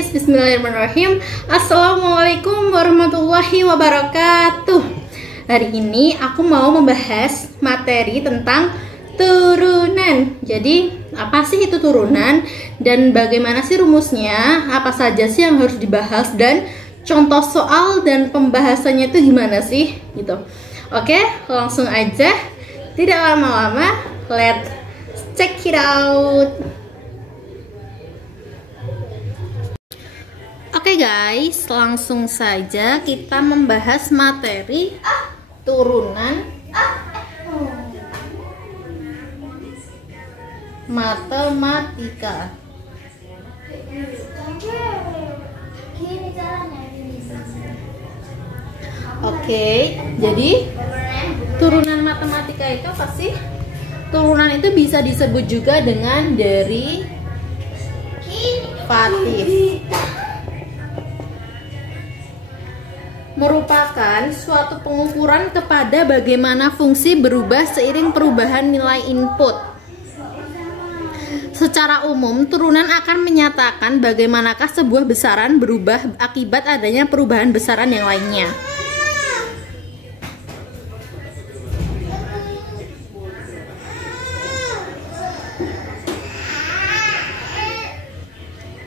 guys, bismillahirrahmanirrahim. Assalamualaikum warahmatullahi wabarakatuh. Hari ini aku mau membahas materi tentang turunan. Jadi apa sih itu turunan dan bagaimana sih rumusnya, apa saja sih yang harus dibahas, dan contoh soal dan pembahasannya itu gimana sih gitu. Oke, langsung aja, tidak lama-lama, let's check it out. Oke guys, langsung saja kita membahas materi turunan matematika. Oke, jadi turunan matematika itu apa sih? Turunan itu bisa disebut juga dengan derivatif. Merupakan suatu pengukuran kepada bagaimana fungsi berubah seiring perubahan nilai input. Secara umum, turunan akan menyatakan bagaimanakah sebuah besaran berubah akibat adanya perubahan besaran yang lainnya.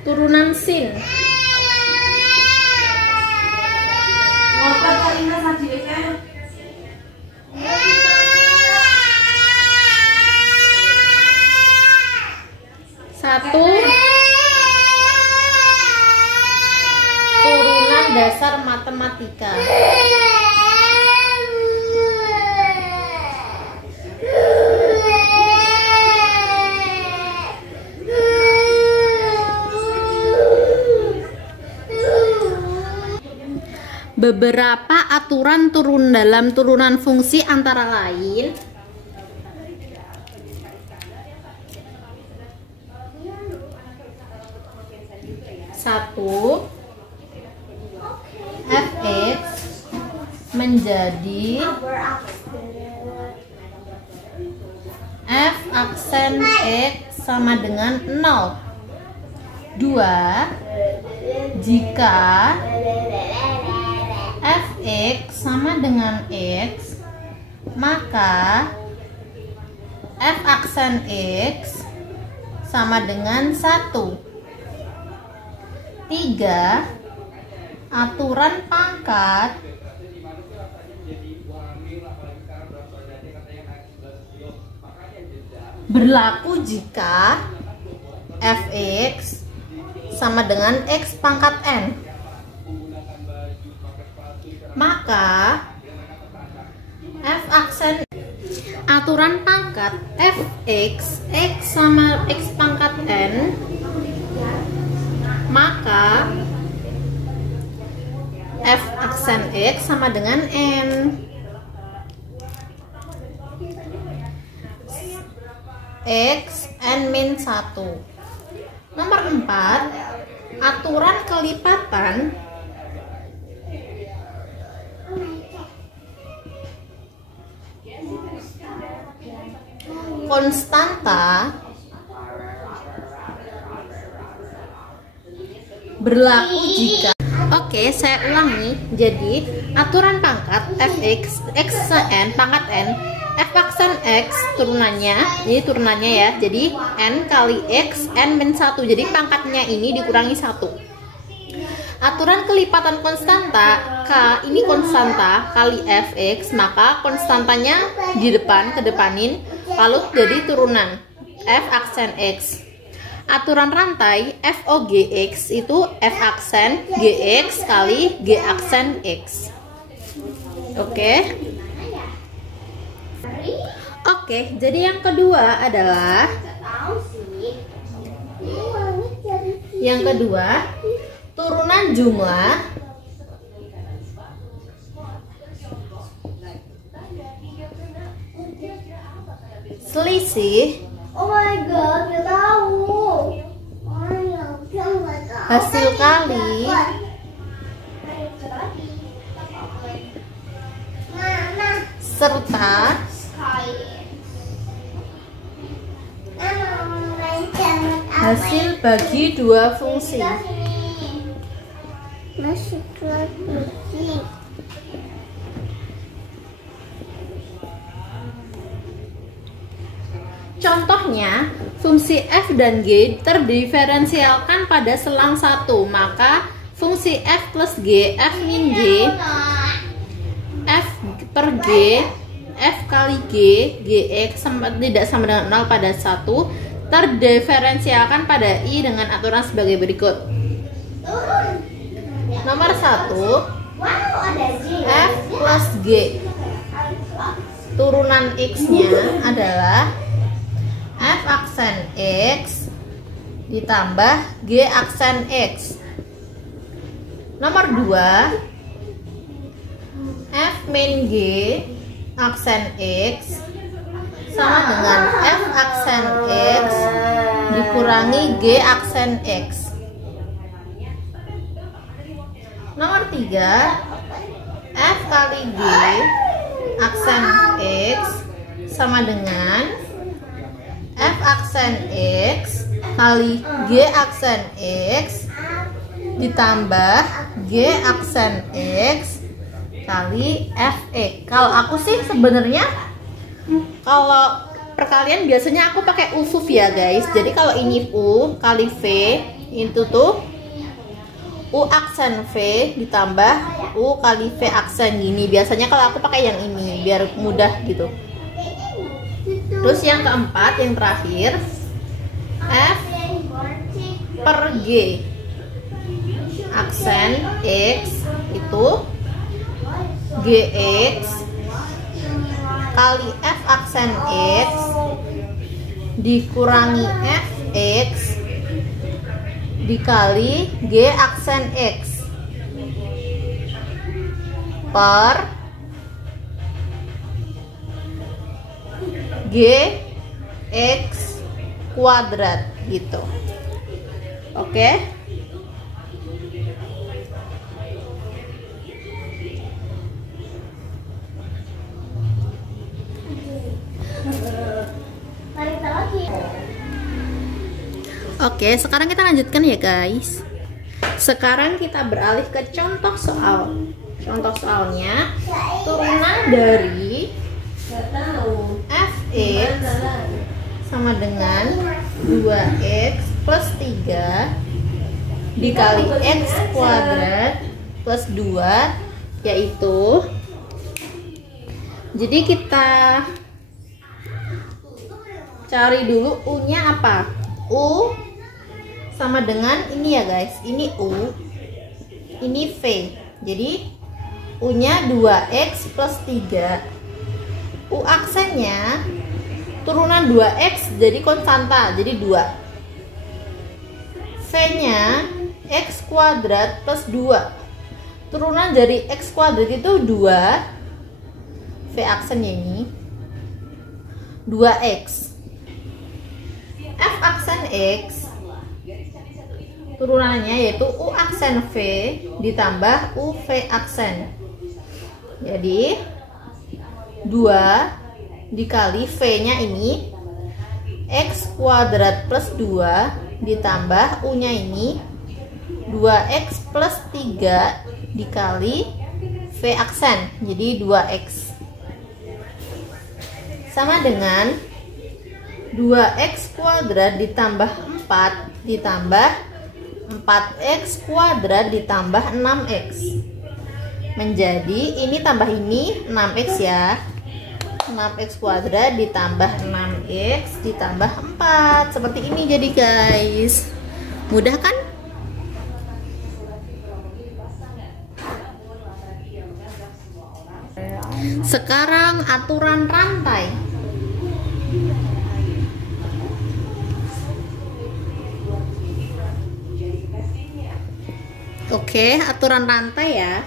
Turunan sin. Satu, turunan dasar matematika. Beberapa aturan turun dalam turunan fungsi antara lain satu, fx menjadi f aksen x sama dengan 0. 2, jika fx sama dengan x, maka f aksen x sama dengan 1. 3, aturan pangkat berlaku jika fx sama dengan x pangkat n, maka f aksen aturan pangkat fx x sama x pangkat n, maka f aksen x sama dengan n. X n min 1. Nomor 4, aturan kelipatan konstanta berlaku jika, oke, saya ulangi. Jadi aturan pangkat fx x n pangkat n, f aksen x turunannya, ini turunannya ya, jadi n kali x n min 1, jadi pangkatnya ini dikurangi 1. Aturan kelipatan konstanta, k ini konstanta kali fx, maka konstantanya di depan, kedepanin, lalu jadi turunan f aksen x. Aturan rantai FOGX itu F aksen GX kali G aksen X. Oke. Oke, jadi yang kedua adalah turunan jumlah selisih hasil kali serta hasil bagi dua fungsi. Masih lagi. Contohnya, fungsi f dan g terdiferensialkan pada selang 1, maka fungsi f plus g, f min g, f per g, f kali g, gx tidak sama dengan 0 pada 1, terdiferensialkan pada i dengan aturan sebagai berikut. Nomor 1, f plus g. Turunan x-nya adalah f aksen x ditambah g aksen x. Nomor 2, f min g aksen x sama dengan f aksen x dikurangi g aksen x. Nomor 3, f kali g aksen x sama dengan f aksen x kali g aksen x ditambah g aksen x kali f(x). Kalau aku sih sebenarnya kalau perkalian biasanya aku pakai usuf ya guys. Jadi kalau ini u kali v itu tuh u aksen v ditambah u kali v aksen gini. Biasanya kalau aku pakai yang ini biar mudah gitu. Terus yang keempat, yang terakhir, f per g aksen x itu gx kali f aksen x dikurangi fx dikali g aksen x per g x kuadrat gitu. Oke. Oke, sekarang kita lanjutkan ya guys. Sekarang kita beralih ke contoh soal. Contoh soalnya turunan dari fx sama dengan 2x plus 3 dikali x kuadrat plus 2, yaitu jadi kita cari dulu u nya apa. U sama dengan ini ya guys, ini u, ini v. Jadi u nya 2x plus 3. U aksennya turunan 2x jadi konstanta, jadi 2. V nya x kuadrat plus 2. Turunan dari x kuadrat itu 2. V aksennya ini 2x. F aksen x turunannya yaitu u aksen v ditambah u v aksen. Jadi 2 dikali v nya ini x kuadrat plus 2 ditambah u nya ini 2x plus 3 dikali v aksen, jadi 2x sama dengan 2x kuadrat ditambah 4 ditambah 4x kuadrat ditambah 6x menjadi ini tambah ini 6x ya, 6x kuadrat ditambah 6x ditambah 4 seperti ini. Jadi guys, mudah kan? Sekarang aturan rantai. Oke, aturan rantai ya.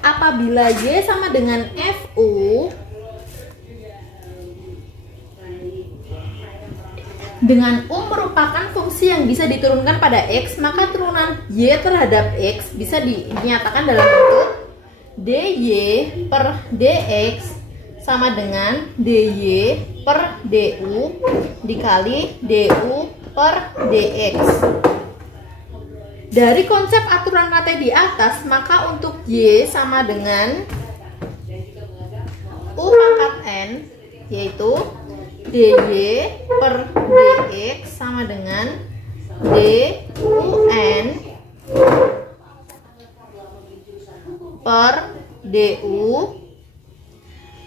Apabila Y sama dengan FU dengan U merupakan fungsi yang bisa diturunkan pada X, maka turunan Y terhadap X bisa dinyatakan dalam bentuk DY per DX sama dengan DY per DU dikali DU per DX. Dari konsep aturan rantai di atas, maka untuk Y sama dengan U pangkat N, yaitu DY per DX sama dengan DUN per DU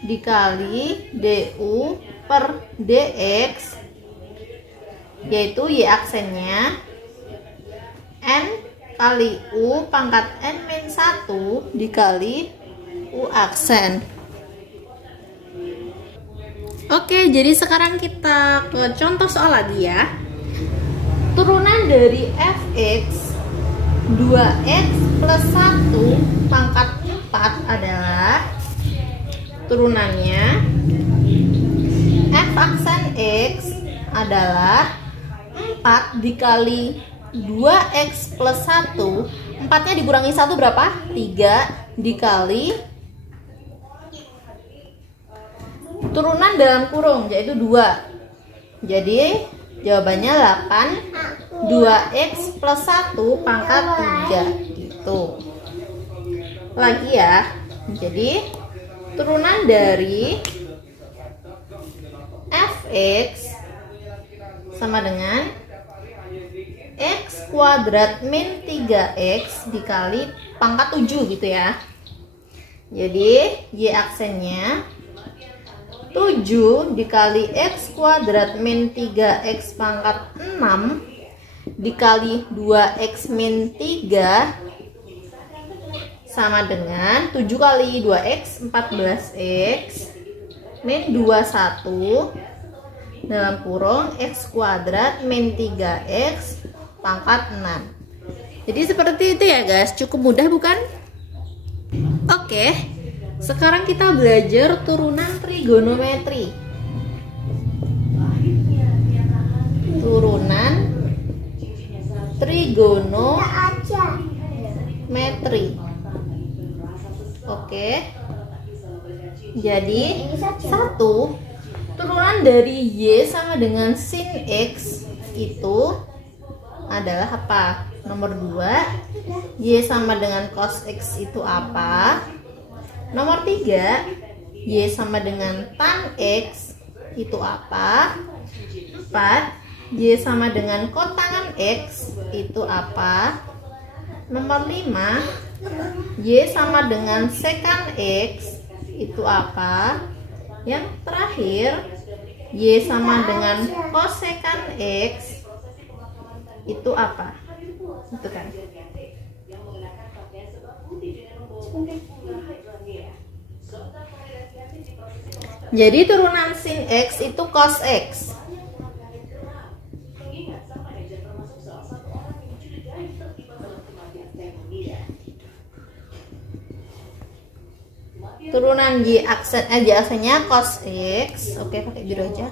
dikali DU per DX, yaitu Y aksennya N kali U pangkat N-1 dikali U aksen. Oke, jadi sekarang kita ke contoh soal lagi ya. Turunan dari fx 2x plus 1 pangkat 4 adalah turunannya f aksen x adalah 4 dikali 2x plus 1, 4-nya dikurangi 1 berapa? 3 dikali turunan dalam kurung yaitu 2. Jadi jawabannya 8 2x plus 1 pangkat 3 gitu. Lagi ya. Jadi turunan dari fx sama dengan x kuadrat min 3x dikali pangkat 7 gitu ya. Jadi y aksennya 7 dikali x kuadrat min 3x pangkat 6 dikali 2x min 3 sama dengan 7 kali 2x 14x min 21 dalam kurung x kuadrat min 3x pangkat 6. Jadi seperti itu ya guys, cukup mudah bukan? Oke, sekarang kita belajar turunan trigonometri. Turunan trigonometri. Oke. Jadi 1, turunan dari y sama dengan sin x itu adalah apa? Nomor 2, y sama dengan cos x itu apa? Nomor 3, y sama dengan tan x itu apa? 4, y sama dengan kotangan x itu apa? Nomor 5, y sama dengan sekan x itu apa? Yang terakhir, y sama dengan kosekan x itu apa? Itu kan. Jadi turunan sin x itu cos x. Turunan y aksennya cos x. Oke, pakai biru aja.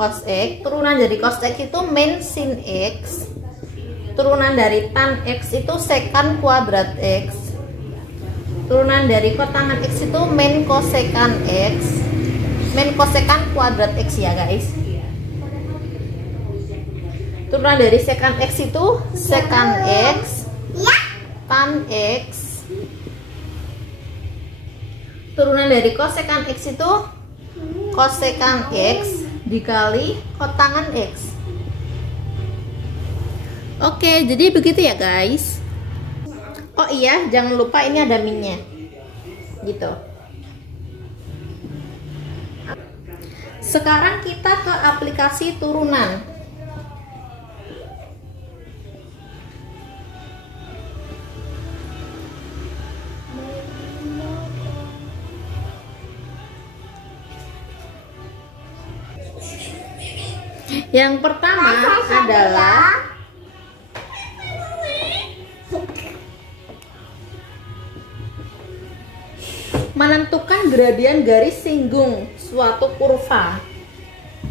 Cos x, turunan dari cos x itu min sin x. Turunan dari tan x itu sekan kuadrat x. Turunan dari kotangan x itu min kosekan x. Min kosekan kuadrat x ya guys. Turunan dari sekan x itu sekan x, tan x. Turunan dari kosekan x itu kosekan x dikali kotangan x. Oke, jadi begitu ya guys. Oh iya, jangan lupa ini ada minnya gitu. Sekarang kita ke aplikasi turunan. Yang pertama adalah menentukan gradien garis singgung suatu kurva.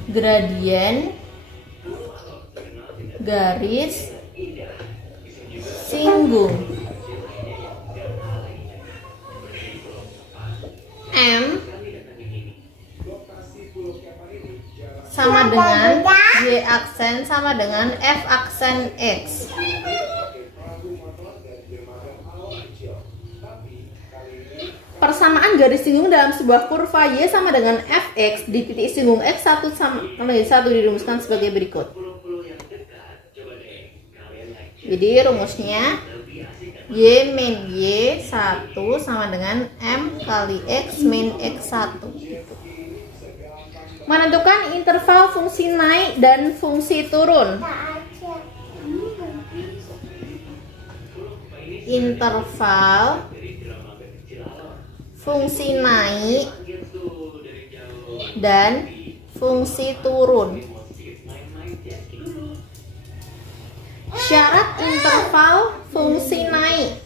Gradien garis singgung M sama dengan y aksen sama dengan f aksen x. persamaan garis singgung dalam sebuah kurva y sama dengan fx di titik singgung x1 sama 1 dirumuskan sebagai berikut. Jadi rumusnya y min y1 sama dengan m kali x min x1. Menentukan interval fungsi naik dan fungsi turun. Interval fungsi naik dan fungsi turun. Syarat interval fungsi naik.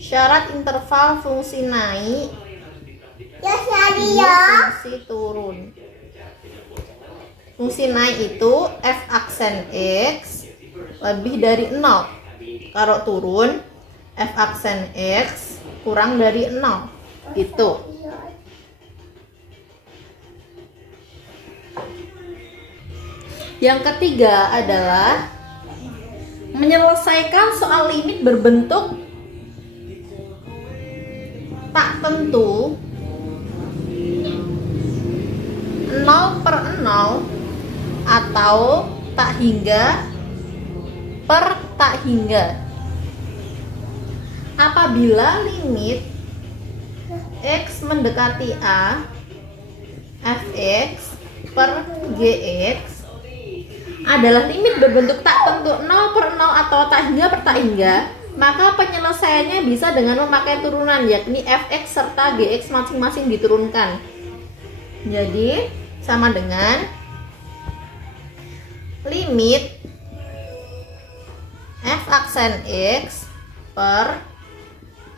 Syarat interval fungsi naik fungsi turun. Fungsi naik itu f aksen x lebih dari 0. Kalau turun f aksen x kurang dari 0 gitu. Yang ketiga adalah menyelesaikan soal limit berbentuk tak tentu 0/0 atau tak hingga per tak hingga apabila limit x mendekati a fx per gx adalah limit berbentuk tak tentu 0/0 atau tak hingga per tak hingga, maka penyelesaiannya bisa dengan memakai turunan, yakni fx serta gx masing-masing diturunkan. Jadi sama dengan limit f aksen x per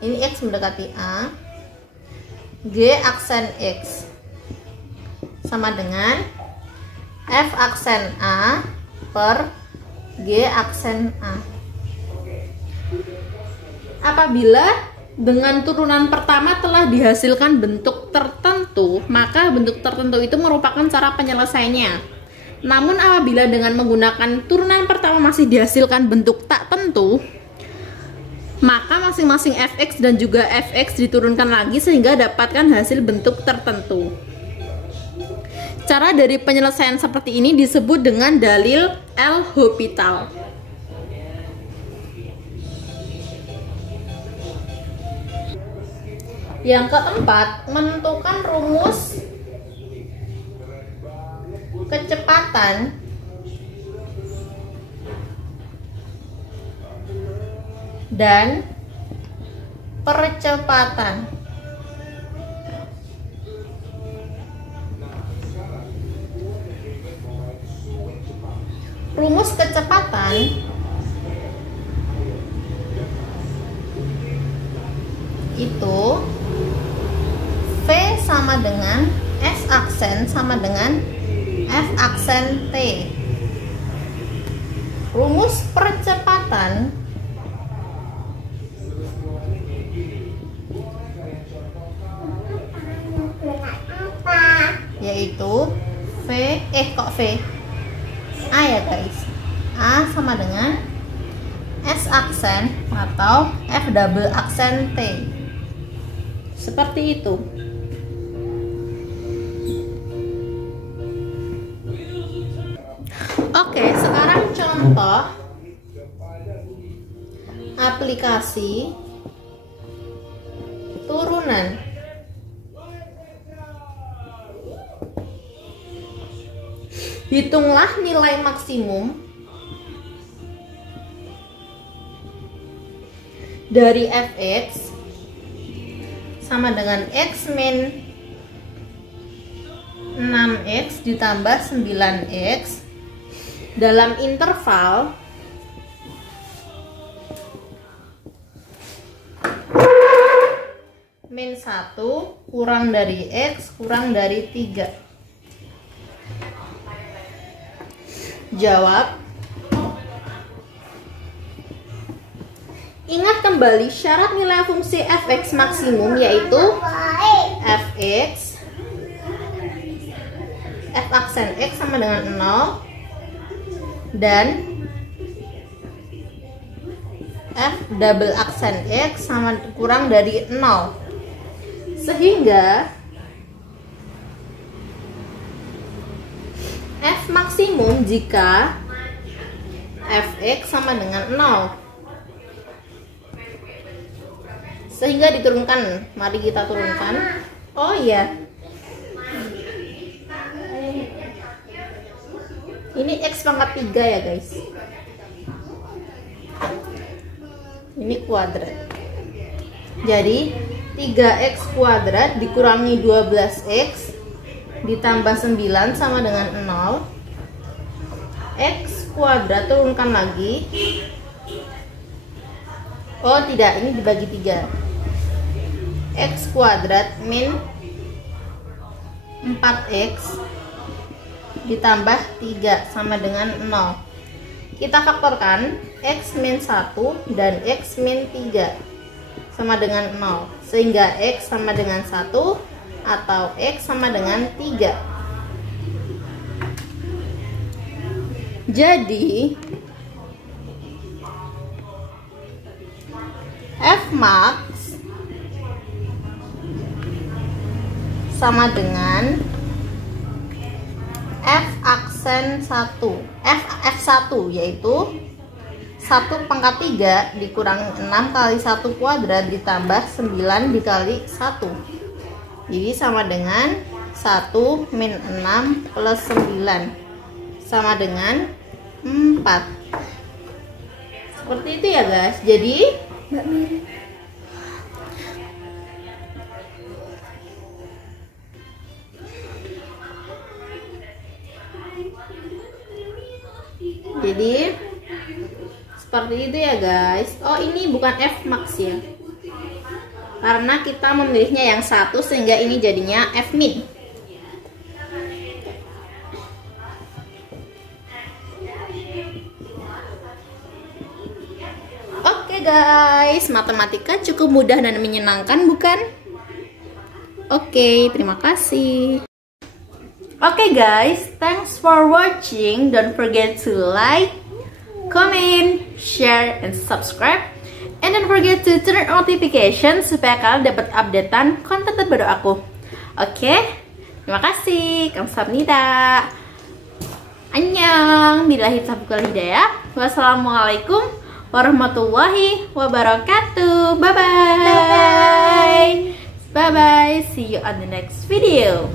ini x mendekati a g aksen x sama dengan f aksen a per g aksen a. Apabila dengan turunan pertama telah dihasilkan bentuk tertentu, maka bentuk tertentu itu merupakan cara penyelesaiannya. Namun apabila dengan menggunakan turunan pertama masih dihasilkan bentuk tak tentu, maka masing-masing fx dan juga fx diturunkan lagi sehingga dapatkan hasil bentuk tertentu. Cara dari penyelesaian seperti ini disebut dengan dalil L'Hopital. Yang keempat, menentukan rumus kecepatan dan percepatan. Rumus kecepatan itu V sama dengan S aksen sama dengan F aksen T. Rumus percepatan yaitu V V A ya guys, A sama dengan S aksen atau F double aksen T, seperti itu. Oke, sekarang contoh aplikasi turunan. Hitunglah nilai maksimum dari fx sama dengan x min 6x ditambah 9x dalam interval min 1 kurang dari x kurang dari 3. Jawab. Ingat kembali syarat nilai fungsi fx maksimum yaitu fx f aksen x sama dengan 0 dan F double aksen X sama kurang dari 0. Sehingga F maksimum jika Fx sama dengan 0. Sehingga diturunkan. Mari kita turunkan. Oh iya, ini X pangkat 3 ya guys. Ini kuadrat. Jadi 3x kuadrat dikurangi 12x ditambah 9 sama dengan 0. X kuadrat turunkan lagi. Oh tidak, ini dibagi 3. X kuadrat min 4x ditambah 3 sama dengan 0. Kita faktorkan X min 1 dan X min 3 sama dengan 0, sehingga X sama dengan 1 atau X sama dengan 3. Jadi F max sama dengan F aksen 1 F1 yaitu 1 pangkat 3 dikurangi 6 kali 1 kuadrat ditambah 9 dikali 1. Jadi sama dengan 1 min 6 plus 9 sama dengan 4. Seperti itu ya guys. Jadi seperti itu ya guys. Oh ini bukan F max ya, karena kita memilihnya yang 1 sehingga ini jadinya F min. Oke guys, matematika cukup mudah dan menyenangkan bukan? Oke, terima kasih. Oke guys, thanks for watching. Don't forget to like, comment, share, and subscribe. And don't forget to turn on notification supaya kalian dapat updatean konten terbaru aku. Oke, terima kasih. Kamsahamnida. Annyeong. Billahi taufiq wal hidayah. Wassalamualaikum warahmatullahi wabarakatuh. Bye bye. Bye bye. See you on the next video.